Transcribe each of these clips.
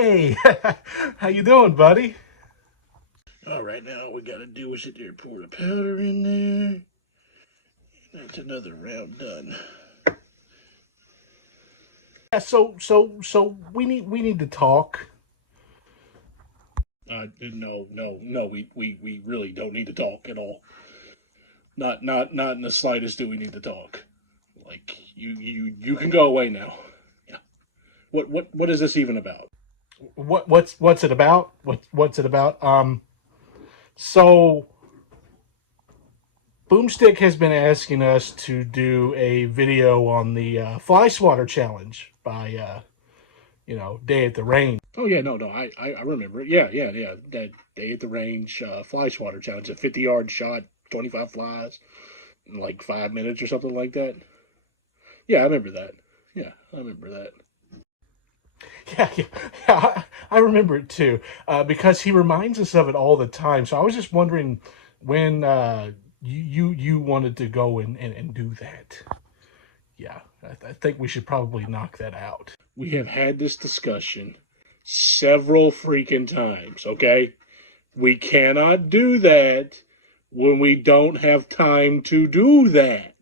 Hey, how you doing, buddy? All right, now we gotta do is sit there, pour the powder in there. That's another round done. Yeah, so we need to talk. No. We really don't need to talk at all. Not in the slightest do we need to talk. Like you can go away now. Yeah. What is this even about? What's it about? What's it about? So Boomstick has been asking us to do a video on the fly swatter challenge by Day at the Range. Oh yeah, no. I remember it. Yeah. That day at the range fly swatter challenge, a 50-yard shot, 25 flies in like 5 minutes or something like that. Yeah, I remember that. Yeah, I remember that. Yeah, I remember it too, because he reminds us of it all the time. So I was just wondering when you wanted to go and do that. Yeah, I think we should probably knock that out. We have had this discussion several freaking times, okay? We cannot do that when we don't have time to do that.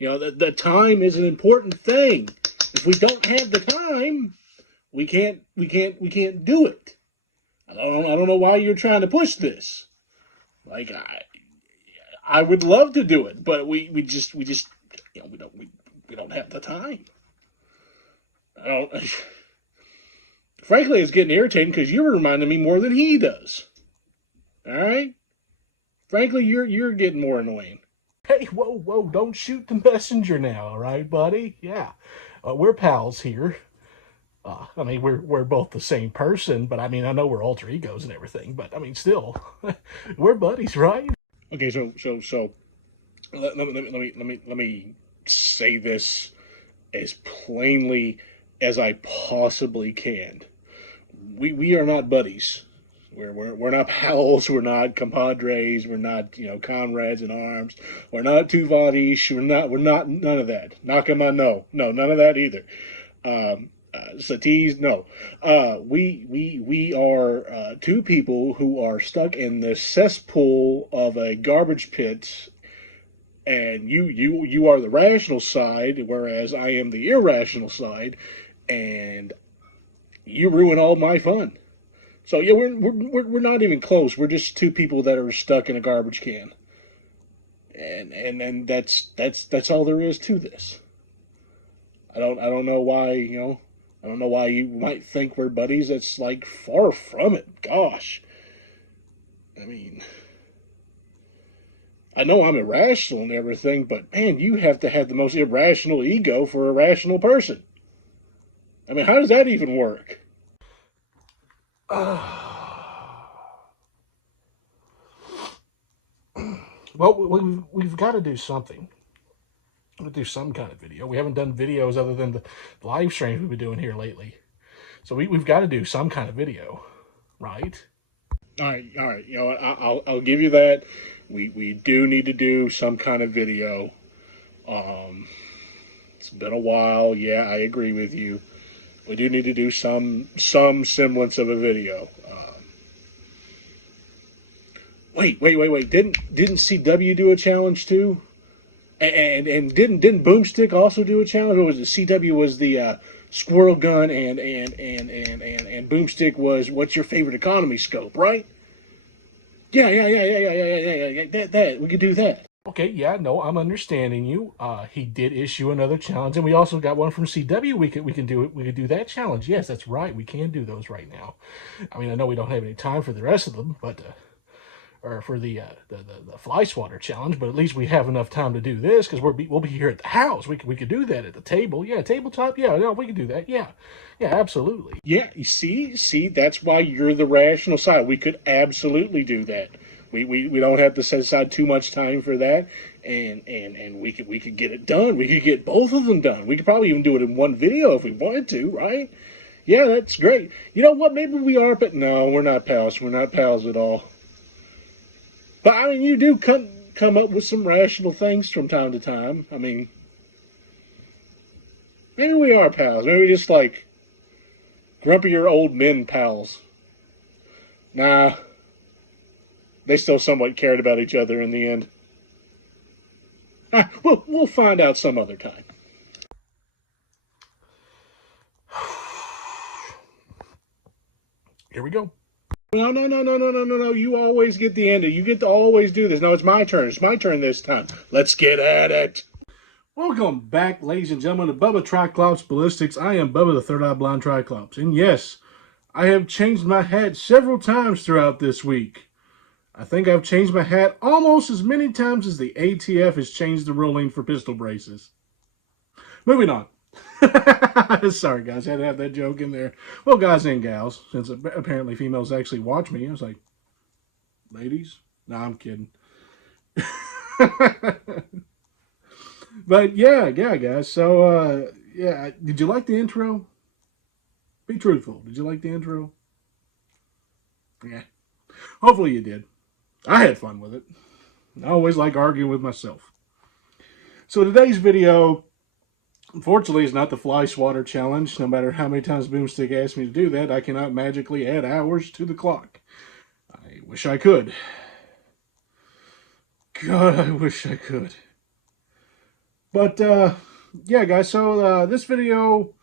The time is an important thing. If we don't have the time, we can't do it. I don't know why you're trying to push this. Like I would love to do it, but we just we don't have the time. I don't Frankly, it's getting irritating because you're reminding me more than he does. All right. Frankly, you're getting more annoying. Hey, whoa, don't shoot the messenger now, all right, buddy? Yeah, we're pals here. I mean, we're both the same person, but I mean, I know we're alter egos and everything, but I mean, still, we're buddies, right? Okay, so let me say this as plainly as I possibly can. We are not buddies. We're not pals. We're not compadres. We're not comrades in arms. We're not two vadish. We're not none of that. Nakama, no, none of that either. Satis, no. We are two people who are stuck in the cesspool of a garbage pit, and you are the rational side, whereas I am the irrational side, and you ruin all my fun. So yeah, we're not even close. We're just two people that are stuck in a garbage can, and that's all there is to this. I don't know why I don't know why you might think we're buddies. It's like far from it. Gosh, I mean, I know I'm irrational and everything, but man, you have to have the most irrational ego for a rational person. I mean, how does that even work? Well, we've got to do something. We'll do some kind of video. We haven't done videos other than the live streams we've been doing here lately. So we've got to do some kind of video, right? All right. You know what? I'll give you that. We do need to do some kind of video. Um, it's been a while. Yeah, I agree with you. We do need to do some semblance of a video. Wait. Didn't CW do a challenge too? And didn't Boomstick also do a challenge? Or was it CW was the Squirrel gun and Boomstick was what's your favorite economy scope, right? Yeah. That we could do that. Okay, yeah, no, I'm understanding you. He did issue another challenge, and we also got one from CW. We can do it. We could do that challenge. Yes, that's right. We can do those right now. I mean, I know we don't have any time for the rest of them, but or for the fly swatter challenge, but at least we have enough time to do this because we'll be here at the house. We could do that at the table. Yeah, tabletop. Yeah, no, we can do that. Yeah, absolutely. Yeah, you see, that's why you're the rational side. We could absolutely do that. We don't have to set aside too much time for that, and we could get it done. We could get both of them done. We could probably even do it in one video if we wanted to, right? Yeah, that's great. You know what? Maybe we are, but no, we're not pals. We're not pals at all. But I mean, you do come up with some rational things from time to time. I mean, maybe we are pals. Maybe we just like grumpier old men pals. Nah, they still somewhat cared about each other in the end. We'll find out some other time. Here we go. No. You always get the end. You get to always do this. No, it's my turn. It's my turn this time. Let's get at it. Welcome back, ladies and gentlemen, to Bubba Triclops Ballistics. I am Bubba, the Third Eye Blind Triclops. And yes, I have changed my hat several times throughout this week. I think I've changed my hat almost as many times as the ATF has changed the ruling for pistol braces. Moving on. Sorry, guys, I had to have that joke in there. Well, guys and gals, since apparently females actually watch me, I was like, ladies? No, I'm kidding. But yeah, guys. So, yeah, did you like the intro? Be truthful. Did you like the intro? Yeah. Hopefully you did. I had fun with it. I always like arguing with myself. So today's video, unfortunately, is not the fly swatter challenge. No matter how many times Boomstick asked me to do that, I cannot magically add hours to the clock. I wish I could. God, I wish I could. But, yeah, guys, so this video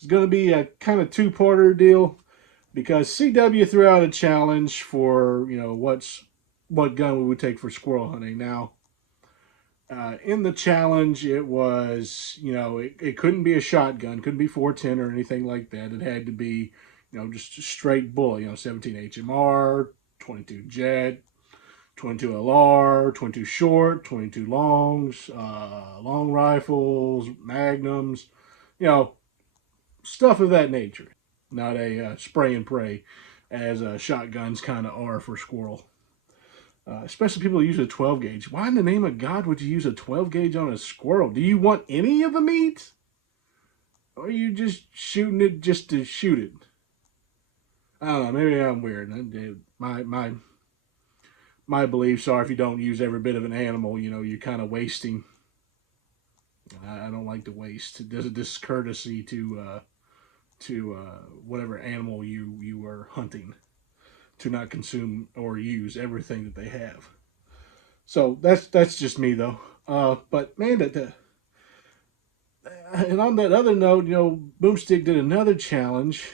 is going to be a kind of two-parter deal because CW threw out a challenge for, you know, what gun we would take for squirrel hunting. Now, in the challenge, it was, you know, it couldn't be a shotgun, couldn't be 410 or anything like that. It had to be, you know, just a straight bullet, you know, 17 HMR, 22 jet, 22 LR, 22 short, 22 longs, long rifles, magnums, you know, stuff of that nature. Not a spray and pray as shotguns kind of are for squirrel. Especially people who use a 12 gauge. Why in the name of God would you use a 12 gauge on a squirrel? Do you want any of the meat? Or are you just shooting it just to shoot it? I don't know. Maybe I'm weird. My beliefs are if you don't use every bit of an animal, you know, you're kind of wasting. I don't like to waste. There's a discourtesy to whatever animal you are hunting, to not consume or use everything that they have. So that's just me though. But man, and on that other note, you know, Boomstick did another challenge.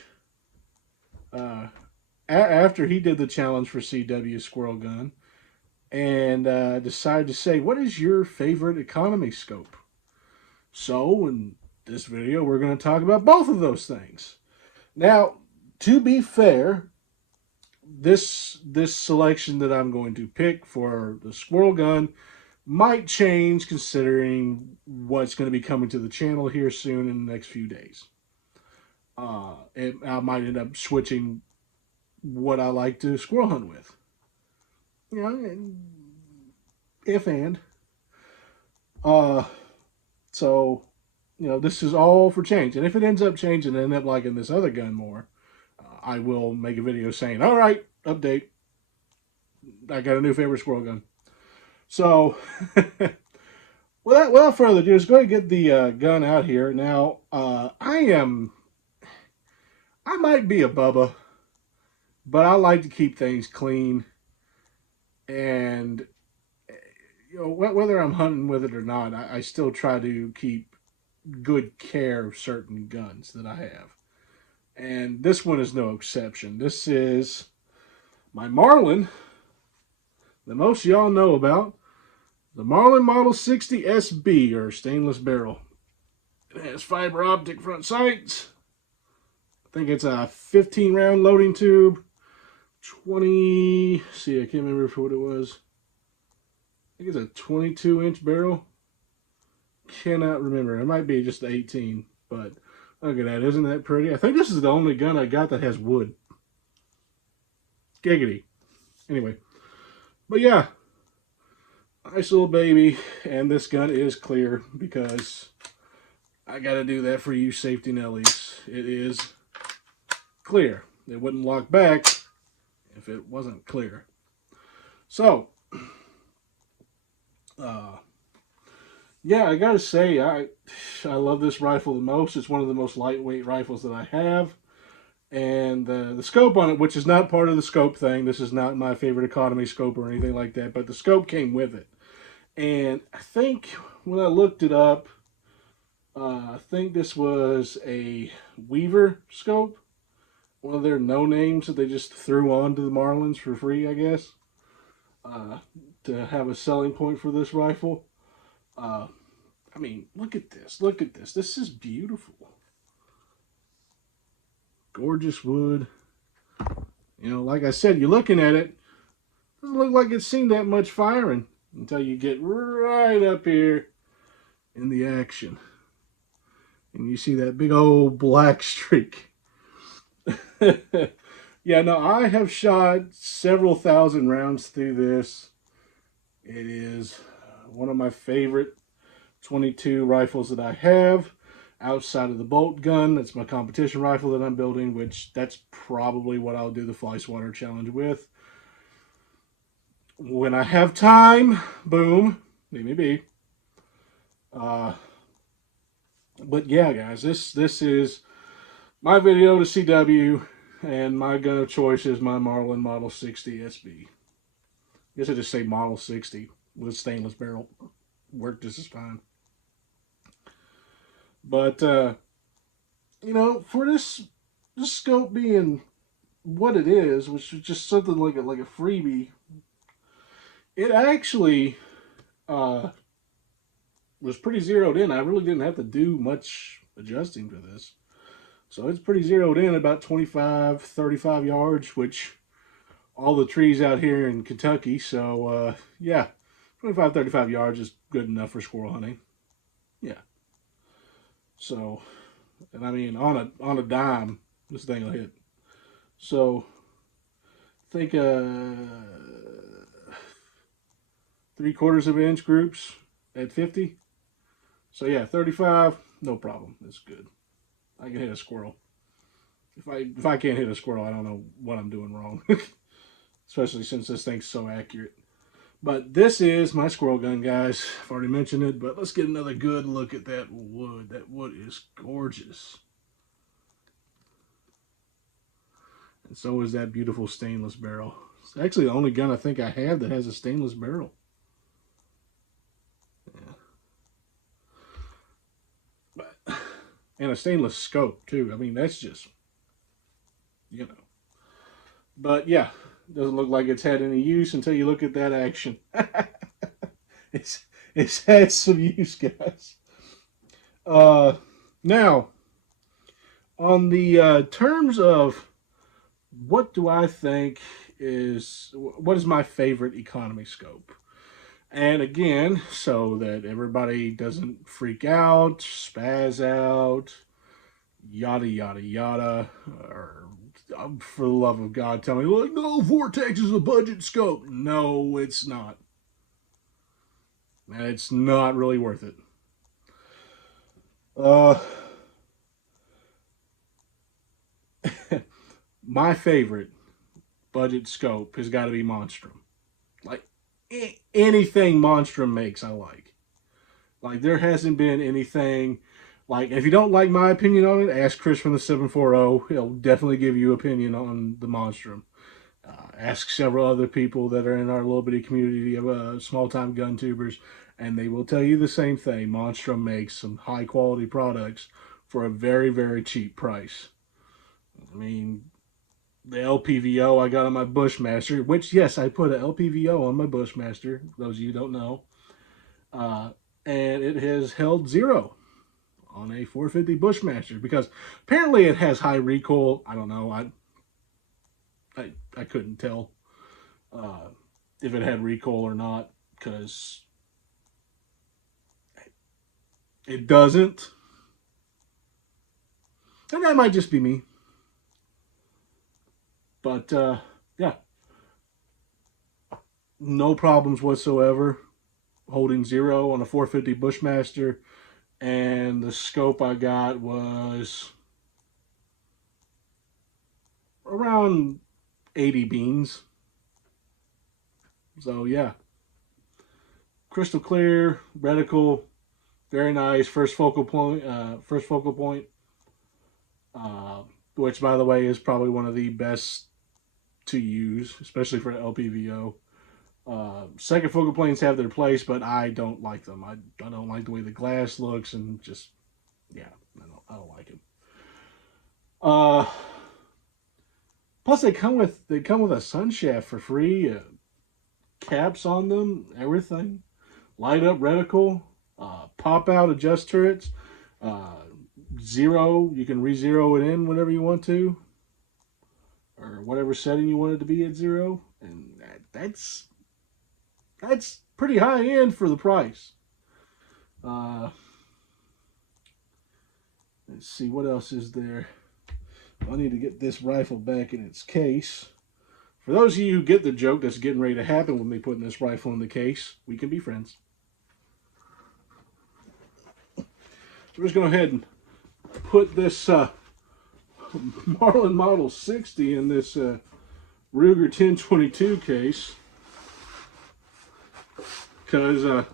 After he did the challenge for CW Squirrel Gun, and decided to say, what is your favorite economy scope? So in this video, we're going to talk about both of those things. Now, to be fair, this selection that I'm going to pick for the squirrel gun might change considering what's going to be coming to the channel here soon in the next few days. I might end up switching what I like to squirrel hunt with. You know, if and. So, you know, this is all for change. And if it ends up changing and I end up liking this other gun more, I will make a video saying, all right, update. I got a new favorite squirrel gun. So, without further ado, let's go ahead and get the gun out here. Now, I might be a Bubba, but I like to keep things clean. And, you know, whether I'm hunting with it or not, I still try to keep good care of certain guns that I have. And this one is no exception. This is my Marlin, that most of y'all know about. The Marlin Model 60 SB, or stainless barrel. It has fiber optic front sights. I think it's a 15 round loading tube. 20, see, I can't remember what it was. I think it's a 22-inch barrel. Cannot remember. It might be just 18, but look at that. Isn't that pretty? I think this is the only gun I got that has wood. Giggity. Anyway, but yeah, nice little baby, and this gun is clear because I got to do that for you safety Nellies. It is clear. It wouldn't lock back if it wasn't clear. So, yeah, I gotta say, I love this rifle the most. It's one of the most lightweight rifles that I have. And the scope on it, which is not part of the scope thing, this is not my favorite economy scope or anything like that, but the scope came with it. And I think when I looked it up, I think this was a Weaver scope, one of their no names that they just threw on to the Marlins for free, I guess, uh, to have a selling point for this rifle. Uh, I mean, look at this. Look at this. This is beautiful. Gorgeous wood. You know, like I said, you're looking at it, doesn't look like it's seen that much firing until you get right up here in the action. And you see that big old black streak. Yeah, no, I have shot several thousand rounds through this. It is one of my favorite 22 rifles that I have outside of the bolt gun. That's my competition rifle that I'm building, which that's probably what I'll do the Fly Swatter challenge with. When I have time, boom, leave me be. Uh, but yeah, guys, this is my video to CW, and my gun of choice is my Marlin Model 60 SB. I guess I just say Model 60 with stainless barrel. Worked just as fine. But you know, for this scope being what it is, which is just something like a freebie, it actually uh, was pretty zeroed in. I really didn't have to do much adjusting for this. So it's pretty zeroed in, about 25, 35 yards, which all the trees out here in Kentucky. So, yeah, 25, 35 yards is good enough for squirrel hunting. Yeah. So, and I mean, on a dime, this thing will hit. So, think 3/4 of an inch groups at 50. So yeah, 35, no problem. That's good. I can hit a squirrel. If I can't hit a squirrel, I don't know what I'm doing wrong. Especially since this thing's so accurate. But this is my squirrel gun, guys. I've already mentioned it, but let's get another good look at that wood. That wood is gorgeous. And so is that beautiful stainless barrel. It's actually the only gun I think I have that has a stainless barrel. Yeah. But, and a stainless scope, too. I mean, that's just, you know. But yeah, doesn't look like it's had any use until you look at that action. it's it's had some use, guys. Uh, Now on the terms of what do I think is what is my favorite economy scope, and again, so that everybody doesn't freak out, spaz out, yada yada yada, or for the love of God, tell me, like, no, Vortex is a budget scope. No, it's not. It's not really worth it. Uh, my favorite budget scope has got to be Monstrum. Like anything Monstrum makes, I like. Like there hasn't been anything like. If you don't like my opinion on it, ask Chris from the 740. He'll definitely give you opinion on the Monstrum. Ask several other people that are in our little bitty community of small time gun tubers, and they will tell you the same thing. Monstrum makes some high quality products for a very, very cheap price. I mean, the LPVO I got on my Bushmaster, which, yes, I put an LPVO on my Bushmaster, those of you who don't know, uh, and it has held zero on a 450 Bushmaster because apparently it has high recoil. I don't know. I couldn't tell uh, if it had recoil or not because it doesn't. And that might just be me. But yeah, no problems whatsoever. Holding zero on a 450 Bushmaster. And the scope I got was around 80 beans. So yeah, crystal clear, reticle, very nice. First focal point. which, by the way, is probably one of the best to use, especially for LPVO. Second focal planes have their place, but I don't like them. I don't like the way the glass looks, and just, yeah, I don't like it. Uh, Plus they come with a sun shaft for free, caps on them, everything, light up reticle, pop out adjust turrets, uh, zero. You can re-zero it in whenever you want to, or whatever setting you want it to be at zero, and that's pretty high end for the price. Uh, let's see what else is there. I need to get this rifle back in its case. For those of you who get the joke that's getting ready to happen with me putting this rifle in the case, we can be friends. So we're just going to go ahead and put this Marlin Model 60 in this Ruger 1022 case, because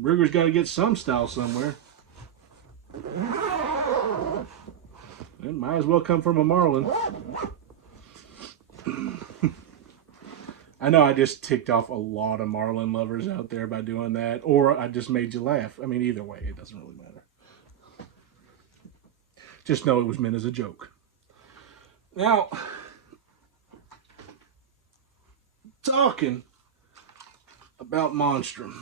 Ruger's got to get some style somewhere. It might as well come from a Marlin. I know I just ticked off a lot of Marlin lovers out there by doing that, or I just made you laugh. I mean, either way, it doesn't really matter. Just know it was meant as a joke. Now, talking about Monstrum.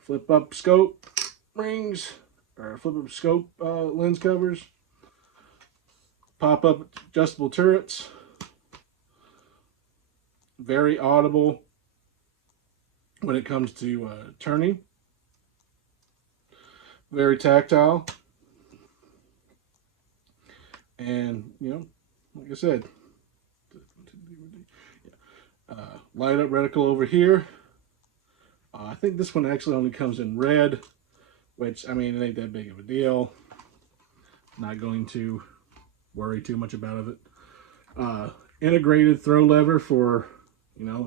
Flip up scope rings, or flip up scope lens covers. Pop up adjustable turrets. Very audible when it comes to turning. Very tactile. And, like I said, light up reticle over here. I think this one actually only comes in red, which, I mean, it ain't that big of a deal. Not going to worry too much about it. Integrated throw lever for,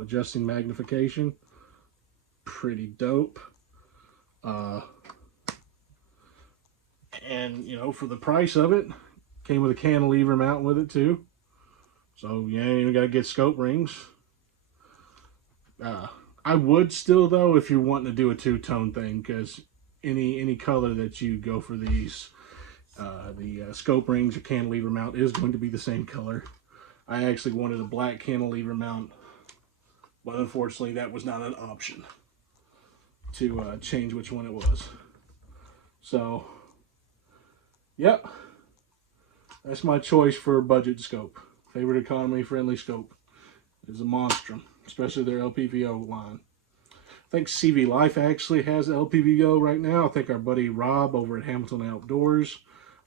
adjusting magnification. Pretty dope. And, for the price of it, came with a cantilever mount with it too. So, you ain't even got to get scope rings. I would still, though, if you're wanting to do a two-tone thing, because any color that you go for these, the scope rings or cantilever mount is going to be the same color. I actually wanted a black cantilever mount, but unfortunately that was not an option to change which one it was. So, yep, that's my choice for budget scope. Favorite economy friendly scope is a Monstrum, especially their LPVO line. I think CV Life actually has LPVO right now. I think our buddy Rob over at Hamilton Outdoors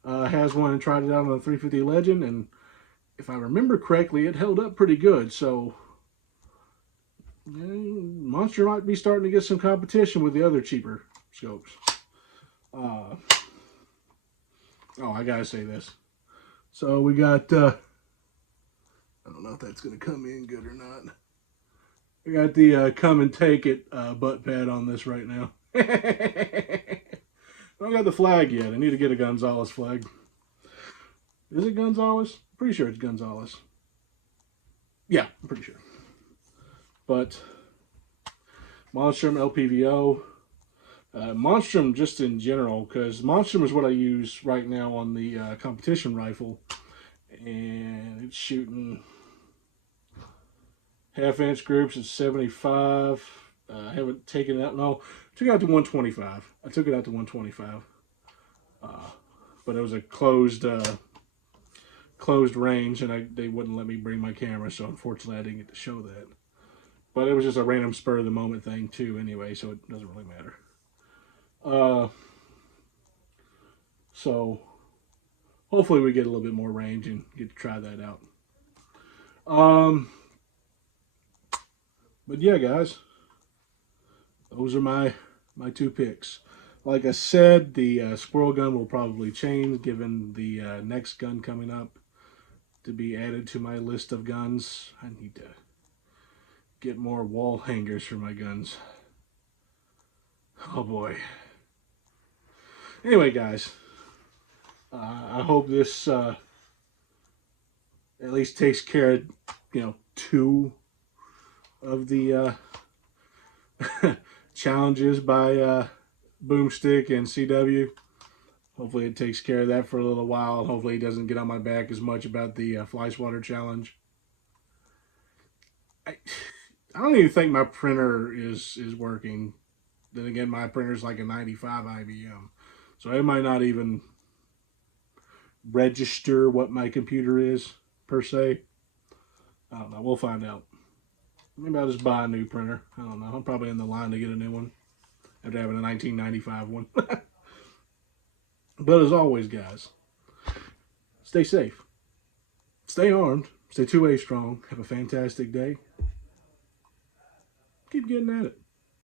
has one and tried it out on a 350 Legend, and if I remember correctly, it held up pretty good. So Monster might be starting to get some competition with the other cheaper scopes. Oh, I gotta say this. So we got, I don't know if that's gonna come in good or not. We got the come and take it butt pad on this right now. I don't got the flag yet. I need to get a Gonzalez flag. Is it Gonzalez? Pretty sure it's Gonzalez. Yeah, I'm pretty sure. But Monstrum LPVO. Monstrum just in general, because Monstrum is what I use right now on the competition rifle. And it's shooting half-inch groups at 75. I haven't taken it out. No, I took it out to 125. I took it out to 125. But it was a closed range, and they wouldn't let me bring my camera, so unfortunately I didn't get to show that. But it was just a random spur of the moment thing too anyway, so it doesn't really matter. So hopefully we get a little bit more range and get to try that out. But yeah, guys, those are my two picks. Like I said, the Squirrel gun will probably change given the next gun coming up to be added to my list of guns. I need to get more wall hangers for my guns. Oh boy. Anyway, guys, I hope this at least takes care of, two of the challenges by Boomstick and CW. Hopefully, it takes care of that for a little while. Hopefully, he doesn't get on my back as much about the fly swatter challenge. I, I don't even think my printer is working. Then again, my printer's like a 95 IBM, so it might not even register what my computer is per se. I don't know. We'll find out. Maybe I'll just buy a new printer. I don't know. I'm probably in the line to get a new one after having a 1995 one. But as always, guys, stay safe, stay armed, stay 2A strong, have a fantastic day. Keep getting at it.